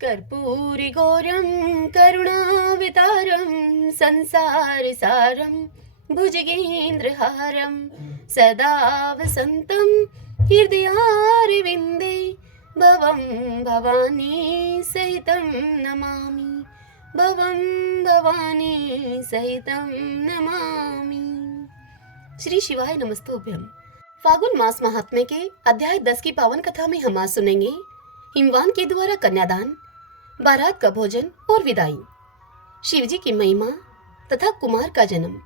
कर्पूरिगौरं करुणावितारं संसारसारं भुजगेन्द्रहारं सदा वसन्तं हृदयारविन्दे भवं भवानी सहितं नमामि। भवं भवानी सहितं नमामि। श्री शिवाय नमस्तोभ्यम। फागुन मास महात्म्य के अध्याय 10 की पावन कथा में हम आज सुनेंगे हिमवान के द्वारा कन्यादान, बारात का भोजन और विदाई, शिवजी की महिमा तथा कुमार का जन्म।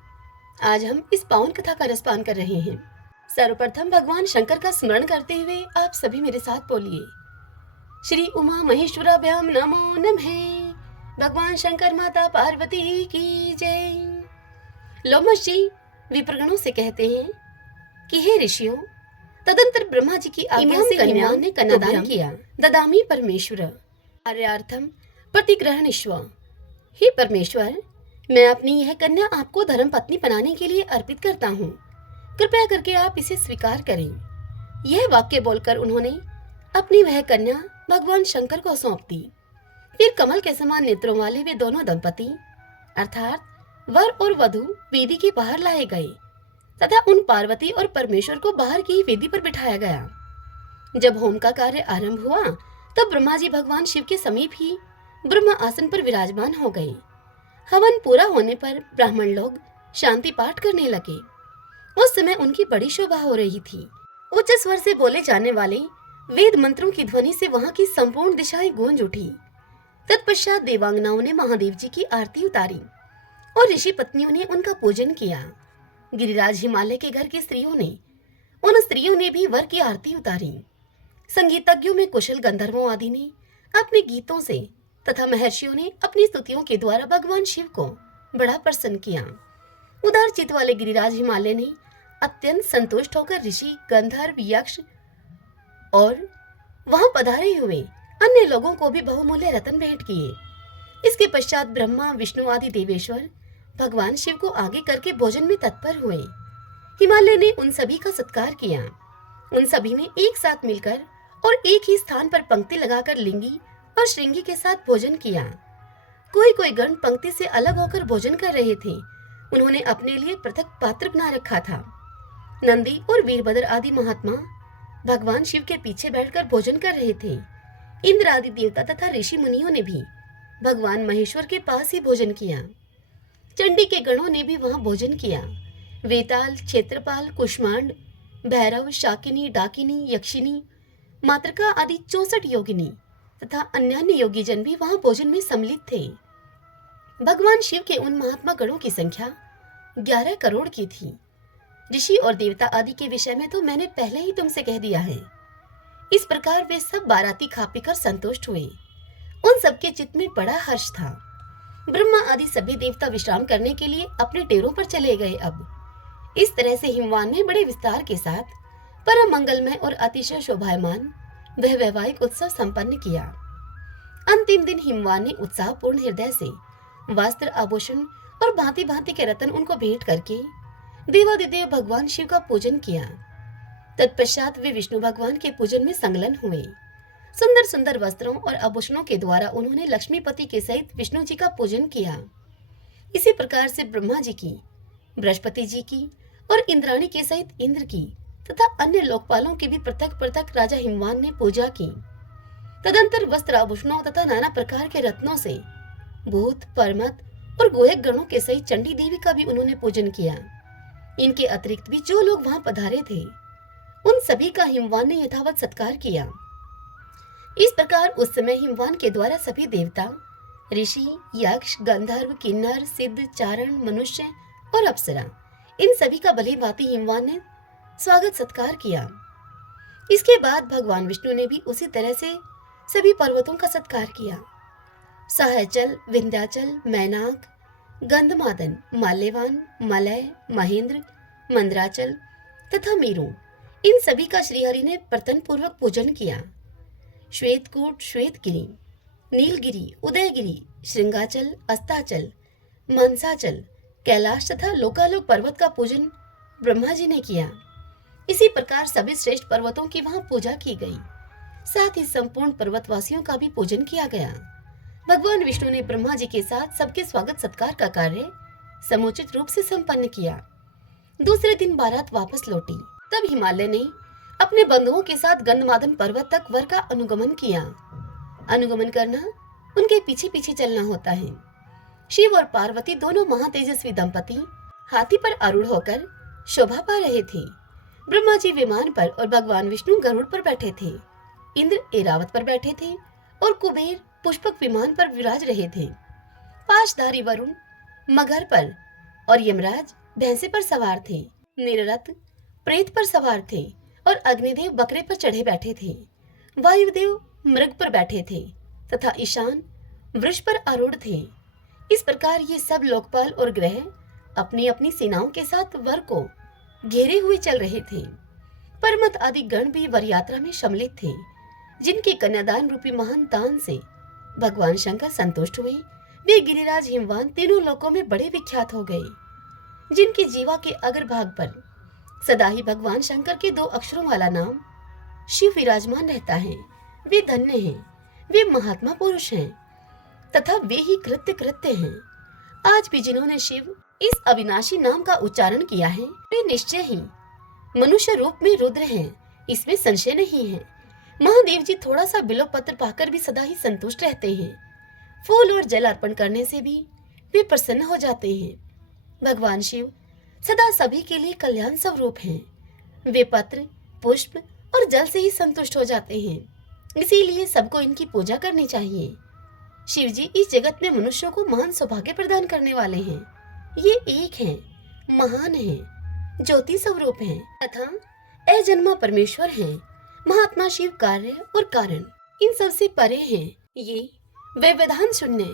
आज हम इस पावन कथा का रसपान कर रहे हैं। सर्वप्रथम भगवान शंकर का स्मरण करते हुए आप सभी मेरे साथ बोलिए, श्री उमा महेश्वराभ्याम नमो नमः। भगवान शंकर माता पार्वती की जय। लोमश जी विप्रगणों से कहते हैं कि हे ऋषियों, तदंतर ब्रह्मा जी की आज्ञा से हिमवान ने कन्यादान किया। ददामी परमेश्वर आर्यार्थम प्रतिग्रहणीश्व। हे परमेश्वर, मैं अपनी यह कन्या आपको धर्म पत्नी बनाने के लिए अर्पित करता हूँ, कृपया करके आप इसे स्वीकार करें। यह वाक्य बोलकर उन्होंने अपनी वह कन्या भगवान शंकर को सौंप दी। फिर कमल के समान नेत्रों वाले वे दोनों दंपति अर्थात वर और वधू वेदी के बाहर लाए गए तथा उन पार्वती और परमेश्वर को बाहर की वेदी पर बिठाया गया। जब होम का कार्य आरंभ हुआ तब ब्रह्मा जी भगवान शिव के समीप ही ब्रह्म आसन पर विराजमान हो गए। हवन पूरा होने पर ब्राह्मण लोग शांति पाठ करने लगे। उस समय उनकी बड़ी शोभा हो रही थी। उच्च स्वर से बोले जाने वाले वेद मंत्रों की ध्वनि से वहां की संपूर्ण दिशाएं गूंज उठी। तत्पश्चात देवांगनाओं ने महादेव जी की आरती उतारी और ऋषि पत्नियों ने उनका पूजन किया। गिरिराज हिमालय के घर की स्त्रियों ने उन स्त्रियों ने भी वर की आरती उतारी। संगीतज्ञों में कुशल गंधर्वों आदि ने अपने गीतों से तथा महर्षियों ने अपनी स्तुतियों के द्वारा भगवान शिव को बड़ा प्रसन्न किया। उदार चित्त वाले गिरिराज हिमालय ने अत्यंत संतुष्ट होकर ऋषि, गंधर्व, यक्ष और वहां पधारे हुए अन्य लोगों को भी बहुमूल्य रत्न भेंट किए। इसके पश्चात ब्रह्मा, विष्णु आदि देवेश्वर भगवान शिव को आगे करके भोजन में तत्पर हुए। हिमालय ने उन सभी का सत्कार किया। उन सभी ने एक साथ मिलकर और एक ही स्थान पर पंक्ति लगाकर लिंगी और श्रृंगी के साथ भोजन किया। कोई कोई गण पंक्ति से अलग होकर भोजन कर रहे थे। उन्होंने अपने लिए पृथक पात्र बना रखा था। नंदी और वीरभद्र आदि महात्मा भगवान शिव के पीछे बैठकर भोजन कर रहे थे। इंद्र आदि देवता तथा ऋषि मुनियों ने भी भगवान महेश्वर के पास ही भोजन किया। चंडी के गणों ने भी वहां भोजन किया। वेताल, क्षेत्रपाल, कुष्मांड, भैरव, शाकिनी, डाकिनी, यक्षिनी, मातृका आदि 64 योगिनी तथा अन्यान्य योगीजन भी वहां भोजन में सम्मिलित थे। भगवान शिव के उन महात्मा गणों की संख्या 11 करोड़ की थी। ऋषि और देवता आदि के विषय में तो मैंने पहले ही तुमसे कह दिया है। इस प्रकार वे सब बाराती खा पीकर संतुष्ट हुए। उन सबके चित्त में बड़ा हर्ष था। ब्रह्मा आदि सभी देवता विश्राम करने के लिए अपने डेरों पर चले गए। अब इस तरह से हिमवान ने बड़े विस्तार के साथ परम मंगलमय और अतिशय शोभायमान वह वैवाहिक उत्सव संपन्न किया। अंतिम दिन हिमवान ने उत्साहपूर्ण हृदय से वस्त्र, आभूषण और भांति भांति के रत्न उनको भेंट करके देवादिदेव भगवान शिव का पूजन किया। तत्पश्चात वे विष्णु भगवान के पूजन में संलग्न हुए। सुंदर सुंदर वस्त्रों और आभूषणों के द्वारा उन्होंने लक्ष्मीपति के सहित विष्णु जी का पूजन किया। इसी प्रकार से ब्रह्मा जी की, बृहस्पति जी की और इंद्राणी के सहित इंद्र की तथा अन्य लोकपालों की भी पृथक पृथक राजा हिमवान ने पूजा की। तदंतर वस्त्र, आभूषणों तथा नाना प्रकार के रत्नों से भूत, परमत और गोहक गणों के सहित चंडी देवी का भी उन्होंने पूजन किया। इनके अतिरिक्त भी जो लोग वहां पधारे थे उन सभी का हिमवान ने यथावत सत्कार किया। इस प्रकार उस समय हिमवान के द्वारा सभी देवता, ऋषि, यक्ष, गंधर्व, किन्नर, सिद्ध, चारण, मनुष्य और अप्सरा इन सभी का भली भांति हिमवान ने स्वागत सत्कार किया। इसके बाद भगवान विष्णु ने भी उसी तरह से सभी पर्वतों का सत्कार किया। साहचल, विंध्याचल, मैनाक, गंधमादन, माल्यवान, मलय, महेंद्र, मंदराचल तथा मेरू इन सभी का श्रीहरि ने प्रतन पूर्वक पूजन किया। श्वेतकूट, श्वेतगिरी, नीलगिरी, उदयगिरी, श्रृंगाचल, अस्ताचल, मनसाचल, कैलाश तथा लोकालोक पर्वत का पूजन ब्रह्मा जी ने किया। इसी प्रकार सभी श्रेष्ठ पर्वतों की वहां पूजा की गई। साथ ही संपूर्ण पर्वतवासियों का भी पूजन किया गया। भगवान विष्णु ने ब्रह्मा जी के साथ सबके स्वागत सत्कार का कार्य समुचित रूप से संपन्न किया। दूसरे दिन बारात वापस लौटी। तब हिमालय ने अपने बंधुओं के साथ गंधमादन पर्वत तक वर का अनुगमन किया। अनुगमन करना उनके पीछे पीछे चलना होता है। शिव और पार्वती दोनों महातेजस्वी दंपति हाथी पर आरूढ़ होकर शोभा पा रहे थे। ब्रह्मा जी विमान पर और भगवान विष्णु गरुड़ पर बैठे थे। इंद्र ऐरावत पर बैठे थे और कुबेर पुष्पक विमान पर विराज रहे थे। पाशधारी वरुण मगर पर और यमराज भैंसे पर सवार थे। नीलरथ प्रेत पर सवार थे और अग्निदेव बकरे पर चढ़े बैठे थे। वायुदेव मृग पर बैठे थे तथा ईशान वृष पर आरूढ़ थे। इस प्रकार ये सब लोकपाल और ग्रह अपनी अपनी सेनाओं के साथ वर को घेरे हुए चल रहे थे। परमत आदि गण भी वर यात्रा में सम्मिलित थे, जिनके कन्यादान रूपी महान दान से भगवान शंकर संतुष्ट हुए। वे गिरिराज हिमवान तीनों लोकों में बड़े विख्यात हो गए। जिनके जीवा के अग्रभाग पर सदा ही भगवान शंकर के 2 अक्षरों वाला नाम शिव विराजमान रहता है, वे धन्य हैं, वे महात्मा पुरुष हैं तथा वे ही कृत्य कृत्य हैं। आज भी जिन्होंने शिव इस अविनाशी नाम का उच्चारण किया है, वे निश्चय ही मनुष्य रूप में रुद्र हैं, इसमें संशय नहीं है। महादेव जी थोड़ा सा बिल्व पत्र पाकर भी सदा ही संतुष्ट रहते हैं। फूल और जल अर्पण करने से भी वे प्रसन्न हो जाते हैं। भगवान शिव सदा सभी के लिए कल्याण स्वरूप हैं। वे पत्र, पुष्प और जल से ही संतुष्ट हो जाते हैं, इसीलिए सबको इनकी पूजा करनी चाहिए। शिव जी इस जगत में मनुष्यों को महान सौभाग्य प्रदान करने वाले हैं। ये एक हैं, महान हैं, ज्योति स्वरूप हैं तथा अजन्मा परमेश्वर हैं। महात्मा शिव कार्य और कारण इन सबसे परे हैं। ये व्यवधान शून्य,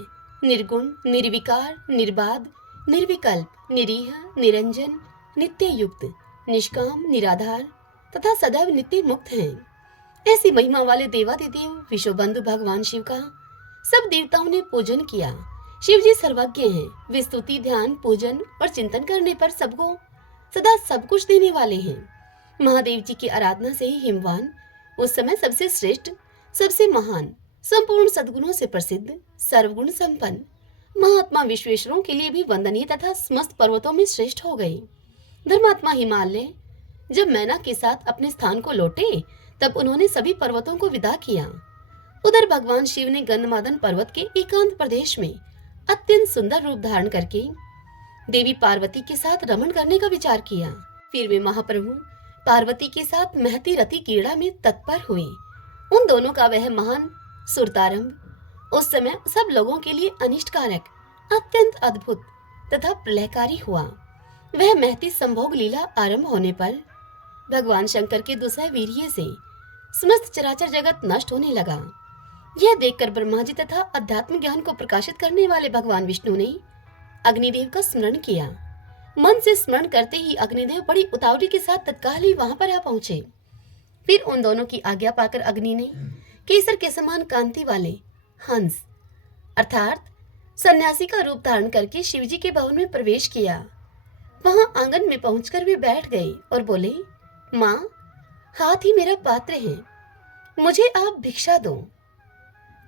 निर्गुण, निर्विकार, निर्बाध, निर्विकल्प, निरीह, निरंजन, नित्य युक्त, निष्काम, निराधार तथा सदैव नित्य मुक्त हैं। ऐसी महिमा वाले देवादिदेव विश्वबंधु भगवान शिव का सब देवताओं ने पूजन किया। शिव जी सर्वज्ञ हैं। वे स्तुति, ध्यान, पूजन और चिंतन करने पर सबको सदा सब कुछ देने वाले हैं। महादेव जी की आराधना से ही हिमवान उस समय सबसे श्रेष्ठ, सबसे महान, संपूर्ण सद्गुणों से प्रसिद्ध, सर्वगुण संपन्न महात्मा विश्वेश्वरों के लिए भी वंदनीय तथा समस्त पर्वतों में श्रेष्ठ हो गए। धर्मात्मा हिमालय जब मैना के साथ अपने स्थान को लौटे, तब उन्होंने सभी पर्वतों को विदा किया। उधर भगवान शिव ने गंधमादन पर्वत के एकांत प्रदेश में अत्यंत सुंदर रूप धारण करके देवी पार्वती के साथ रमण करने का विचार किया। फिर वे महाप्रभु पार्वती के साथ महती रति क्रीड़ा में तत्पर हुए। उन दोनों का वह महान सुरतारंभ उस समय सब लोगों के लिए अनिष्टकारक, अत्यंत अद्भुत तथा प्रलयकारी हुआ। वह महती संभोग लीला आरंभ होने पर भगवान शंकर के दुसह वीर्य से समस्त चराचर जगत नष्ट होने लगा। यह देखकर ब्रह्मा जी तथा अध्यात्म ज्ञान को प्रकाशित करने वाले भगवान विष्णु ने अग्निदेव का स्मरण किया। मन से स्मरण करते ही अग्निदेव बड़ी उतावली के साथ तत्काल ही वहां पर आ पहुंचे। फिर उन दोनों की आज्ञा पाकर अग्नि ने केसर के समान कांति वाले हंस अर्थात सन्यासी का रूप धारण करके शिवजी के भवन में प्रवेश किया। वहां आंगन में पहुंचकर वे बैठ गए और बोले, माँ, हाथ ही मेरा पात्र है, मुझे आप भिक्षा दो।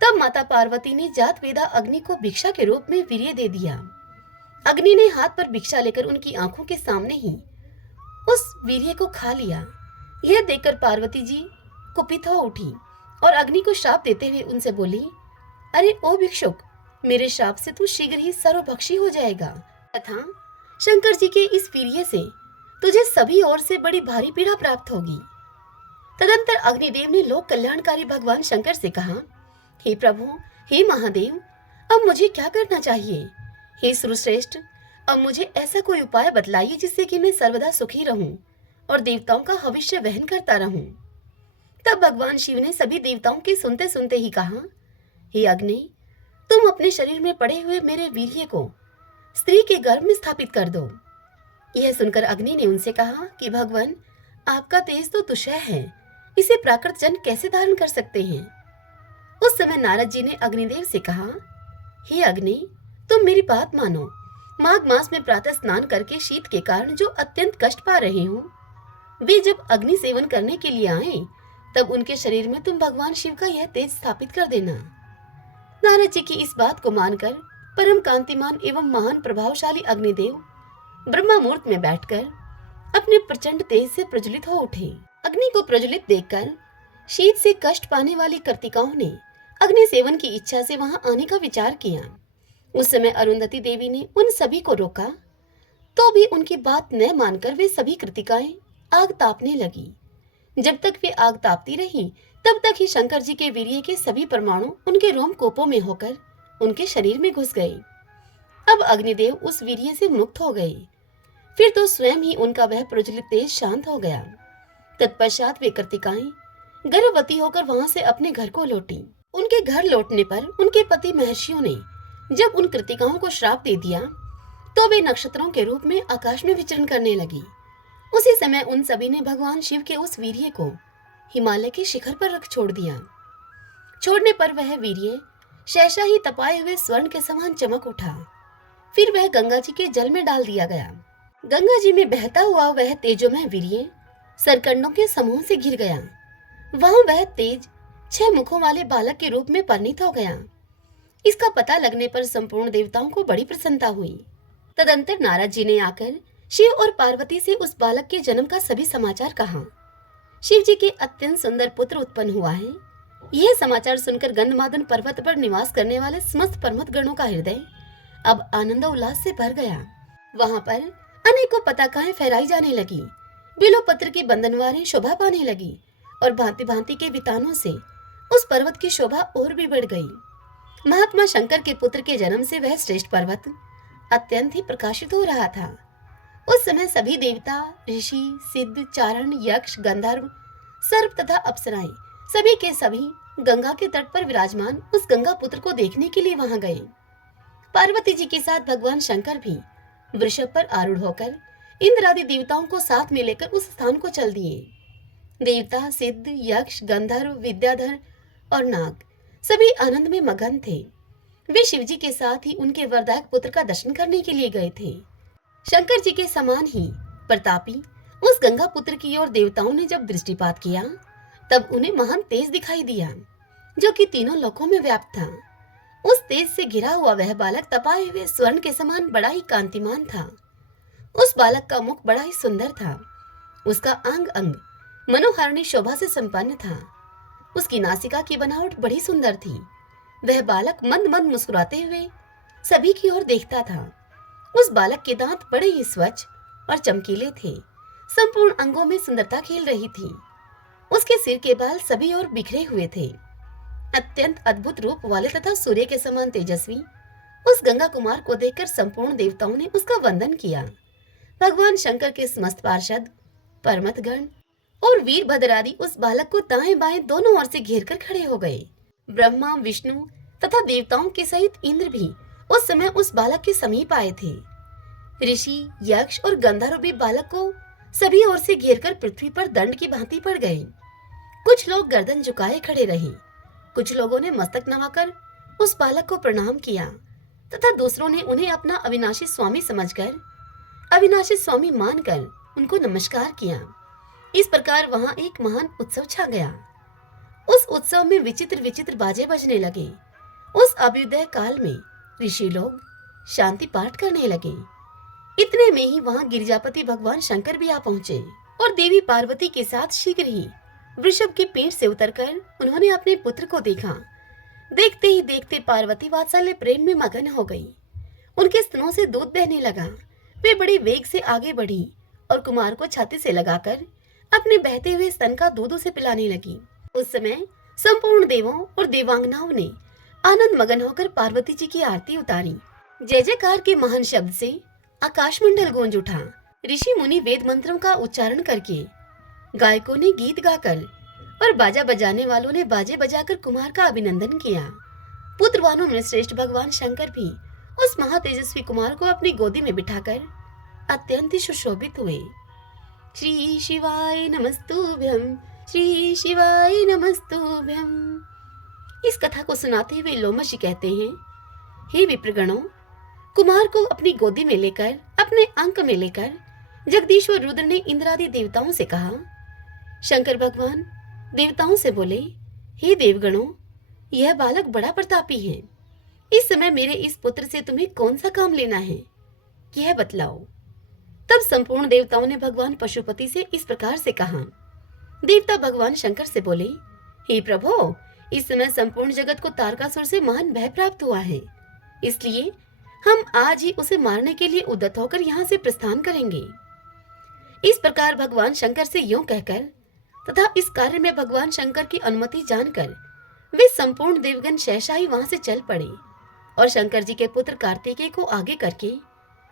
तब माता पार्वती ने जात वेदा अग्नि को भिक्षा के रूप में वीर्य दे दिया। अग्नि ने हाथ पर भिक्षा लेकर उनकी आंखों के सामने ही उस वीर्य को खा लिया। यह देखकर पार्वती जी कुपित हो उठी और अग्नि को श्राप देते हुए उनसे बोली, अरे ओ भिक्षुक, मेरे श्राप से तू शीघ्र ही सर्वभक्षी हो जाएगा तथा शंकर जी के इस वीर्य से तुझे सभी ओर से बड़ी भारी पीड़ा प्राप्त होगी। तदंतर अग्निदेव ने लोक कल्याणकारी भगवान शंकर से कहा, हे प्रभु, हे महादेव, अब मुझे क्या करना चाहिए? हे सुरश्रेष्ठ, अब मुझे ऐसा कोई उपाय बतलाइए जिससे कि मैं सर्वदा सुखी रहूं और देवताओं का भविष्य वहन करता रहूं। तब भगवान शिव ने सभी देवताओं के सुनते सुनते ही कहा, हे अग्नि, तुम अपने शरीर में पड़े हुए मेरे वीर्य को स्त्री के गर्भ में स्थापित कर दो। यह सुनकर अग्नि ने उनसे कहा कि भगवान, आपका तेज तो तुषय है, इसे प्राकृत जन कैसे धारण कर सकते हैं? उस समय नारद जी ने अग्निदेव से कहा, हे अग्नि, तुम मेरी बात मानो। माघ मास में प्रातः स्नान करके शीत के कारण जो अत्यंत कष्ट पा रहे हो, वे जब अग्नि सेवन करने के लिए आए तब उनके शरीर में तुम भगवान शिव का यह तेज स्थापित कर देना। नारद जी की इस बात को मानकर परम कांतिमान एवं महान प्रभावशाली अग्निदेव ब्रह्मा मुहूर्त में बैठकर अपने प्रचंड तेज से प्रज्वलित हो उठे। अग्नि को प्रज्वलित देखकर शीत से कष्ट पाने वाली कर्तिकाओं ने अग्नि सेवन की इच्छा से वहां आने का विचार किया। उस समय अरुंधति देवी ने उन सभी को रोका, तो भी उनकी बात न मानकर वे सभी कृतिकाएं आग तापने लगी। जब तक वे आग तापती रही, तब तक ही शंकर जी के वीर्य के सभी परमाणु उनके रोमकूपों में होकर उनके शरीर में घुस गए। अब अग्निदेव उस वीर्य से मुक्त हो गए। फिर तो स्वयं ही उनका वह प्रज्वलित तेज शांत हो गया। तत्पश्चात वे कृतिकाएं गर्भवती होकर वहां से अपने घर को लौटी। उनके घर लौटने पर उनके पति महर्षियों ने जब उन कृतिकाओं को श्राप दे दिया, तो वे नक्षत्रों के रूप में आकाश में विचरण करने लगी। उसी समय उन सभी ने भगवान शिव के उस वीर्य को हिमालय के शिखर पर रख छोड़ दिया। छोड़ने पर वह वीर्य सहसा ही तपाए हुए स्वर्ण के समान चमक उठा। फिर वह गंगा जी के जल में डाल दिया गया। गंगा जी में बहता हुआ वह तेजोमय वीर्य सरकंडों के समूह से घिर गया। वहां वह तेज 6 मुखों वाले बालक के रूप में परिणित हो गया। इसका पता लगने पर संपूर्ण देवताओं को बड़ी प्रसन्नता हुई। तदंतर नारद जी ने आकर शिव और पार्वती से उस बालक के जन्म का सभी समाचार कहा। शिव जी के अत्यंत सुंदर पुत्र उत्पन्न हुआ है। यह समाचार सुनकर गंधमादन पर्वत पर निवास करने वाले समस्त पर्वत गणों का हृदय अब आनंद उल्लास से भर गया। वहां पर अनेकों पताकाएं फहराई जाने लगी, बिल्वपत्र की बंधनवारें शोभा पाने लगी और भांति भांति के वितानों से उस पर्वत की शोभा और भी बढ़ गई। महात्मा शंकर के पुत्र के जन्म से वह श्रेष्ठ पर्वत अत्यंत ही प्रकाशित हो रहा था। उस समय सभी देवता, ऋषि, सिद्ध, चारण, यक्ष, गंधर्व, सर्प तथा अप्सराएं सभी के सभी गंगा के तट पर विराजमान उस गंगा पुत्र को देखने के लिए वहां गए। पार्वती जी के साथ भगवान शंकर भी वृषभ पर आरूढ़ होकर इंद्र आदि देवताओं को साथ में लेकर उस स्थान को चल दिए। देवता, सिद्ध, यक्ष, गंधर्व, विद्याधर और नाग सभी आनंद में मगन थे। वे शिवजी के साथ ही उनके वरदायक पुत्र का दर्शन करने के लिए गए थे। शंकर जी के समान ही प्रतापी उस गंगा पुत्र की ओर देवताओं ने जब दृष्टिपात किया, तब उन्हें महान तेज दिखाई दिया, जो कि तीनों लोकों में व्याप्त था। उस तेज से घिरा हुआ वह बालक तपाए हुए स्वर्ण के समान बड़ा ही कांतिमान था। उस बालक का मुख बड़ा ही सुंदर था। उसका अंग अंग मनोहारिणी शोभा से संपन्न था। उसकी नासिका की बनावट बड़ी सुंदर थी। वह बालक मंद मंद मुस्कुराते हुए सभी की ओर देखता था। उस बालक के दांत बड़े ही स्वच्छ और चमकीले थे। संपूर्ण अंगों में सुंदरता खेल रही थी। उसके सिर के बाल सभी ओर बिखरे हुए थे। अत्यंत अद्भुत रूप वाले तथा सूर्य के समान तेजस्वी उस गंगा कुमार को देखकर संपूर्ण देवताओं ने उसका वंदन किया। भगवान शंकर के समस्त पार्षद, परमतगण और वीरभद्र आदि उस बालक को दाएं बाएं दोनों ओर से घेर कर खड़े हो गए। ब्रह्मा, विष्णु तथा देवताओं के सहित इंद्र भी उस समय उस बालक के समीप आए थे। ऋषि, यक्ष और गंधर्व भी बालक को सभी ओर से घेरकर पृथ्वी पर दंड की भांति पड़ गए। कुछ लोग गर्दन झुकाए खड़े रहे, कुछ लोगों ने मस्तक नवाकर उस बालक को प्रणाम किया तथा दूसरों ने उन्हें अपना अविनाशी स्वामी समझकर, अविनाशी स्वामी मानकर उनको नमस्कार किया। इस प्रकार वहां एक महान उत्सव छा गया। उस उत्सव में विचित्र विचित्र बाजे बजने लगे। उस अभ्युदय काल में ऋषि लोग शांति पाठ करने लगे। इतने में ही वहां गिरिजापति भगवान शंकर भी आ पहुंचे और देवी पार्वती के साथ शीघ्र ही वृषभ की पीठ से उतरकर उन्होंने अपने पुत्र को देखा। देखते ही देखते पार्वती वात्सल्य प्रेम में मगन हो गई। उनके स्तनों से दूध बहने लगा। वे बड़ी वेग से आगे बढ़ी और कुमार को छाती से लगाकर अपने बहते हुए स्तन का दूध उसे पिलाने लगी। उस समय संपूर्ण देवों और देवांगनाओं ने आनंद मगन होकर पार्वती जी की आरती उतारी। जय जयकार के महान शब्द से आकाशमंडल गूंज उठा। ऋषि मुनि वेद मंत्रों का उच्चारण करके, गायकों ने गीत गाकर और बाजा बजाने वालों ने बाजे बजाकर कुमार का अभिनंदन किया। पुत्रवानों में श्रेष्ठ भगवान शंकर भी उस महातेजस्वी कुमार को अपनी गोदी में बिठाकर अत्यंत ही सुशोभित हुए। श्री शिवाय नमस्तुभ्यं, श्री शिवाय नमस्तुभ्यं। इस कथा को सुनाते हुए लोमशी कहते हैं, हे विप्रगणों, कुमार को अपनी गोदी में लेकर, अपने अंक में लेकर जगदीश्वर रुद्र ने इंद्रादि देवताओं से कहा, शंकर भगवान, देवताओं से बोले, हे देवगणों, यह बालक बड़ा प्रतापी है। इस समय मेरे इस पुत्र से तुम्हें कौन सा काम लेना है, यह बतलाओ। तब संपूर्ण देवताओं ने भगवान पशुपति से इस प्रकार से कहा। देवता भगवान शंकर से बोले, हे प्रभो, इस समय संपूर्ण जगत को तारकासुर से महान भय प्राप्त हुआ है, इसलिए हम आज ही उसे मारने के लिए उद्यत होकर यहाँ से प्रस्थान करेंगे। इस प्रकार भगवान शंकर से यूं कहकर तथा इस कार्य में भगवान शंकर की अनुमति जानकर वे संपूर्ण देवगण सहसा ही वहां से चल पड़े और शंकर जी के पुत्र कार्तिकेय को आगे करके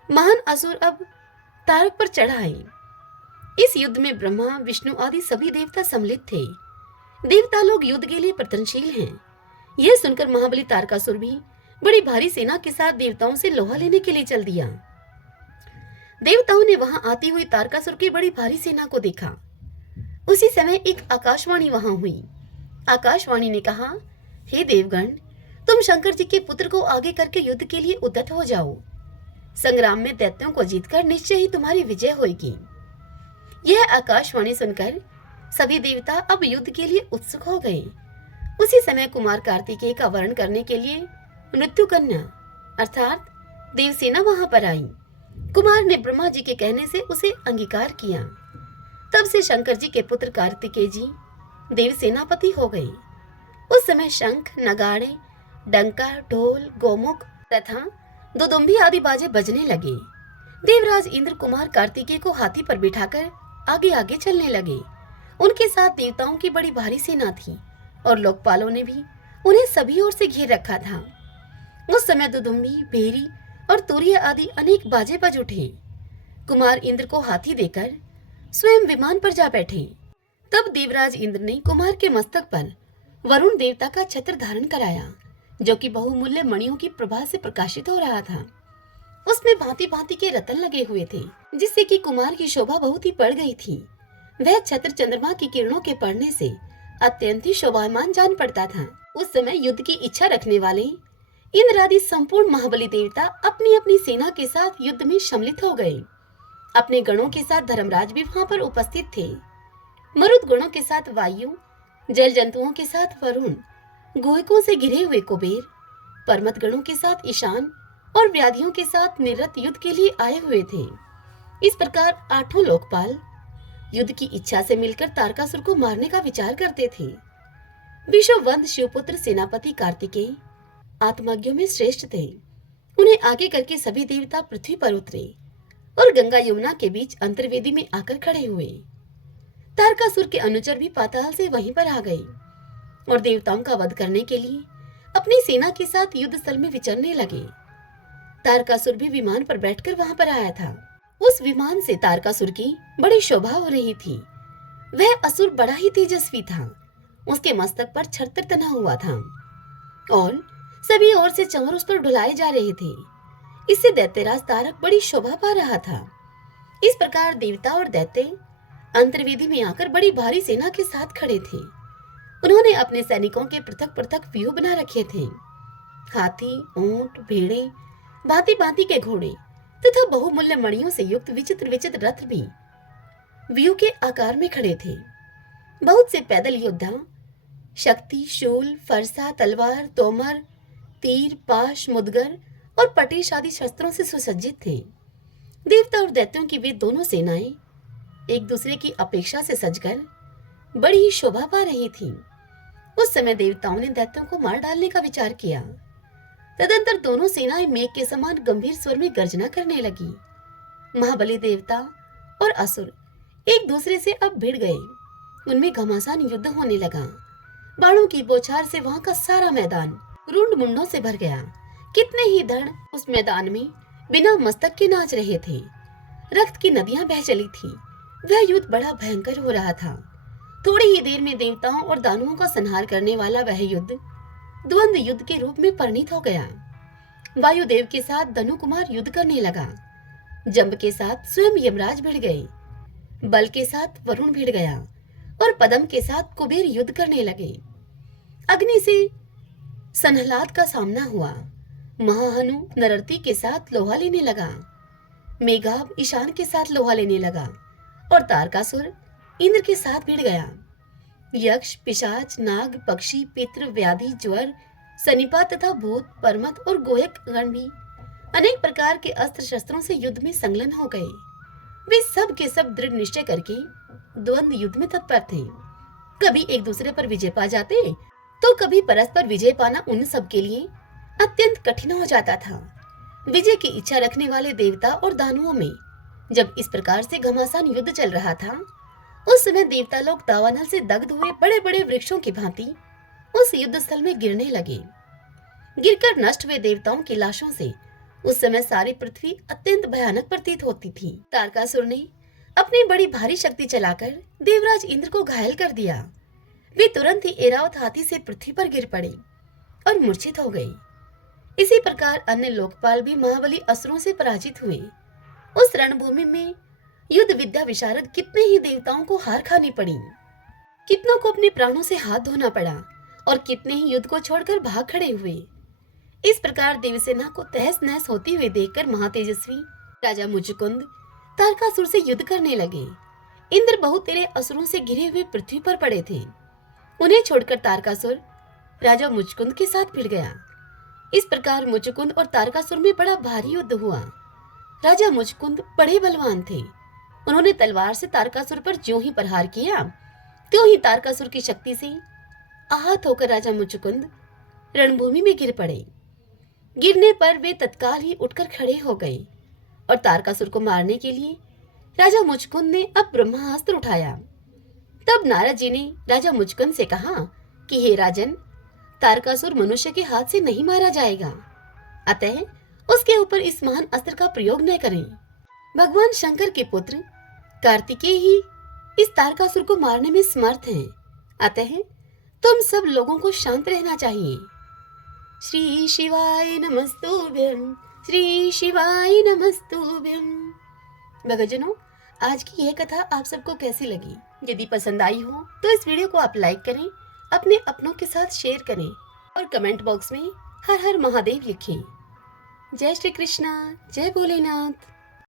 महान असुर अब तारक पर चढ़ आए। इस युद्ध में ब्रह्मा, विष्णु आदि सभी देवता सम्मिलित थे। देवता लोग युद्ध के लिए प्रयत्नशील हैं। यह सुनकर महाबली तारकासुर भी बड़ी भारी सेना के साथ देवताओं से लोहा लेने के लिए चल दिया। देवताओं ने वहां आती हुई तारकासुर की बड़ी भारी सेना को देखा। उसी समय एक आकाशवाणी वहां हुई। आकाशवाणी ने कहा, हे देवगण, तुम शंकर जी के पुत्र को आगे करके युद्ध के लिए उद्यत हो जाओ। संग्राम में दैत्यों को जीतकर निश्चय ही तुम्हारी विजय होगी। यह आकाशवाणी सुनकर सभी देवता अब युद्ध के लिए उत्सुक हो गए। उसी समय कुमार कार्तिकेय का वर्ण करने के लिए मृत्यु कन्या अर्थात देवसेना वहां पर आई। कुमार ने ब्रह्मा जी के कहने से उसे अंगीकार किया। तब से शंकर जी के पुत्र कार्तिकेय जी देव सेनापति हो गए। उस समय शंख, नगाड़े, डंका, ढोल, गोमुख तथा दुदुम्भी आदि बाजे बजने लगे। देवराज इंद्र कुमार कार्तिकेय को हाथी पर बिठाकर आगे आगे चलने लगे। उनके साथ देवताओं की बड़ी भारी सेना थी और लोकपालों ने भी उन्हें सभी ओर से घेर रखा था। उस समय दुदुम्भी, भेरी और तुरिया आदि अनेक बाजे बज उठे। कुमार इंद्र को हाथी देकर स्वयं विमान पर जा बैठे। तब देवराज इंद्र ने कुमार के मस्तक पर वरुण देवता का छत्र धारण कराया, जो कि बहुमूल्य मणियों की प्रभा से प्रकाशित हो रहा था। उसमें भांति भांति के रतन लगे हुए थे, जिससे कि कुमार की शोभा बहुत ही बढ़ गई थी। वह छत्र चंद्रमा की किरणों के पड़ने से अत्यंत ही शोभायमान जान पड़ता था। उस समय युद्ध की इच्छा रखने वाले इंद्र आदि संपूर्ण महाबली देवता अपनी अपनी सेना के साथ युद्ध में सम्मिलित हो गए। अपने गणों के साथ धर्मराज भी वहां पर उपस्थित थे। मरुद गणों के साथ वायु, जल जंतुओं के साथ वरुण, गुहिकों से घिरे हुए कुबेर, पर्वत गणों के साथ ईशान और व्याधियों के साथ निरत युद्ध के लिए आए हुए थे। इस प्रकार आठों लोकपाल युद्ध की इच्छा से मिलकर तारकासुर को मारने का विचार करते थे। विश्ववंद शिवपुत्र सेनापति कार्तिकेय आत्मज्ञों में श्रेष्ठ थे। उन्हें आगे करके सभी देवता पृथ्वी पर उतरे और गंगा यमुना के बीच अंतर्वेदी में आकर खड़े हुए। तारकासुर के अनुचर भी पाताल से वहीं पर आ गए और देवताओं का वध करने के लिए अपनी सेना के साथ युद्ध स्थल में विचरने लगे। तारकासुर भी विमान पर बैठकर वहां पर आया था। उस विमान से तारकासुर की बड़ी शोभा हो रही थी। वह असुर बड़ा ही तेजस्वी था। उसके मस्तक पर छत्र तना हुआ था और सभी ओर से चंवर उस पर डुलाए जा रहे थे। इससे दैत्यराज तारक बड़ी शोभा पा रहा था। इस प्रकार देवता और दैत्य अंतर्वेदी में आकर बड़ी भारी सेना के साथ खड़े थे। उन्होंने अपने सैनिकों के पृथक पृथक व्यूह बना रखे थे। हाथी, ऊंट, भेड़े, भांति भांति के घोड़े तथा बहुमूल्य मणियों से युक्त विचित्र विचित्र रथ भी व्यूह के आकार में खड़े थे। बहुत से पैदल योद्धा शक्ति, शूल, फरसा, तलवार, तोमर, तीर, पाश, मुदगर और पटेश आदि शस्त्रों से सुसज्जित थे। देवता और दैत्यों की वे दोनों सेनाएं एक दूसरे की अपेक्षा से सजकर बड़ी ही शोभा पा रही थी। उस समय देवताओं ने दैत्यों को मार डालने का विचार किया। तदंतर दोनों सेनाएं मेघ के समान गंभीर स्वर में गर्जना करने लगी। महाबली देवता और असुर एक दूसरे से अब भिड़ गए। उनमें घमासान युद्ध होने लगा। बाणों की बौछार से वहां का सारा मैदान रुंड मुंडों से भर गया। कितने ही धड़ उस मैदान में बिना मस्तक के नाच रहे थे। रक्त की नदियां बह चली थी। वह युद्ध बड़ा भयंकर हो रहा था। थोड़ी ही देर में देवताओं और दानवों का संहार करने वाला वह युद्ध द्वंद्व युद्ध के रूप में परिणित हो गया। वायुदेव के साथ धनु कुमार युद्ध करने लगा। जंब के साथ स्वयं यमराज भिड़ गए। बल के साथ वरुण भिड़ गया और पदम के साथ कुबेर युद्ध करने लगे। अग्नि से सनहलाद का सामना हुआ। महाहनु नरर्ती के साथ लोहा लेने लगा। मेघाब ईशान के साथ लोहा लेने लगा और तारकासुर इंद्र के साथ भिड़ गया। यक्ष, पिशाच, नाग, पक्षी, पितृ, व्याधि, ज्वर, सनिपात तथा भूत, परमत और गोयक गण भी अनेक प्रकार के अस्त्र शस्त्रों से युद्ध में संलग्न हो गए। वे सब के सब दृढ़ निश्चय करके द्वंद्व युद्ध में तत्पर थे। कभी एक दूसरे पर विजय पा जाते तो कभी परस्पर विजय पाना उन सब के लिए अत्यंत कठिन हो जाता था। विजय की इच्छा रखने वाले देवता और दानवों में जब इस प्रकार से घमासान युद्ध चल रहा था, उस समय देवता लोग दावानल से दग्ध हुए बड़े बड़े वृक्षों की भांति उस युद्ध स्थल में गिरने लगे। गिरकर नष्ट हुए देवताओं की लाशों से उस समय सारी पृथ्वी अत्यंत भयानक प्रतीत होती थी। तारकासुर ने अपनी बड़ी भारी शक्ति चलाकर देवराज इंद्र को घायल कर दिया। वे तुरंत ही ऐरावत हाथी से पृथ्वी पर गिर पड़े और मूर्छित हो गए। इसी प्रकार अन्य लोकपाल भी महाबली असुरों से पराजित हुए। उस रणभूमि में युद्ध विद्या विशारद कितने ही देवताओं को हार खानी पड़ी, कितनों को अपने प्राणों से हाथ धोना पड़ा और कितने ही युद्ध को छोड़कर भाग खड़े हुए। इस प्रकार देवसेना को तहस नहस होती हुई देखकर महातेजस्वी राजा मुचकुंद तारकासुर से युद्ध करने लगे। इंद्र बहुत तेरे असुरों से घिरे हुए पृथ्वी पर पड़े थे। उन्हें छोड़कर तारकासुर राजा मुचकुंद के साथ भिड़ गया। इस प्रकार मुचकुंद और तारकासुर में बड़ा भारी युद्ध हुआ। राजा मुचकुंद बड़े बलवान थे। उन्होंने तलवार से तारकासुर पर ज्यों ही प्रहार किया, त्यों ही तारकासुर की शक्ति से आहत होकर राजा मुचकुंद रणभूमि में गिर पड़े। गिरने पर वे तत्काल ही उठकर खड़े हो गए और तारकासुर को मारने के लिए राजा मुचकुंद ने अब ब्रह्मास्त्र उठाया। तब नारद जी ने राजा मुचकुंद से कहा कि हे राजन, तारकासुर मनुष्य के हाथ से नहीं मारा जाएगा, अतः उसके ऊपर इस महान अस्त्र का प्रयोग न करें। भगवान शंकर के पुत्र कार्तिकेय ही इस तारकासुर को मारने में समर्थ हैं, अतः तुम सब लोगों को शांत रहना चाहिए। श्री शिवाय नमस्तुभ्यं, श्री शिवाय नमस्तुभ्यं। भक्तजनों, आज की यह कथा आप सबको कैसी लगी? यदि पसंद आई हो तो इस वीडियो को आप लाइक करें, अपने अपनों के साथ शेयर करें और कमेंट बॉक्स में हर हर महादेव लिखें। जय श्री कृष्णा, जय भोलेनाथ।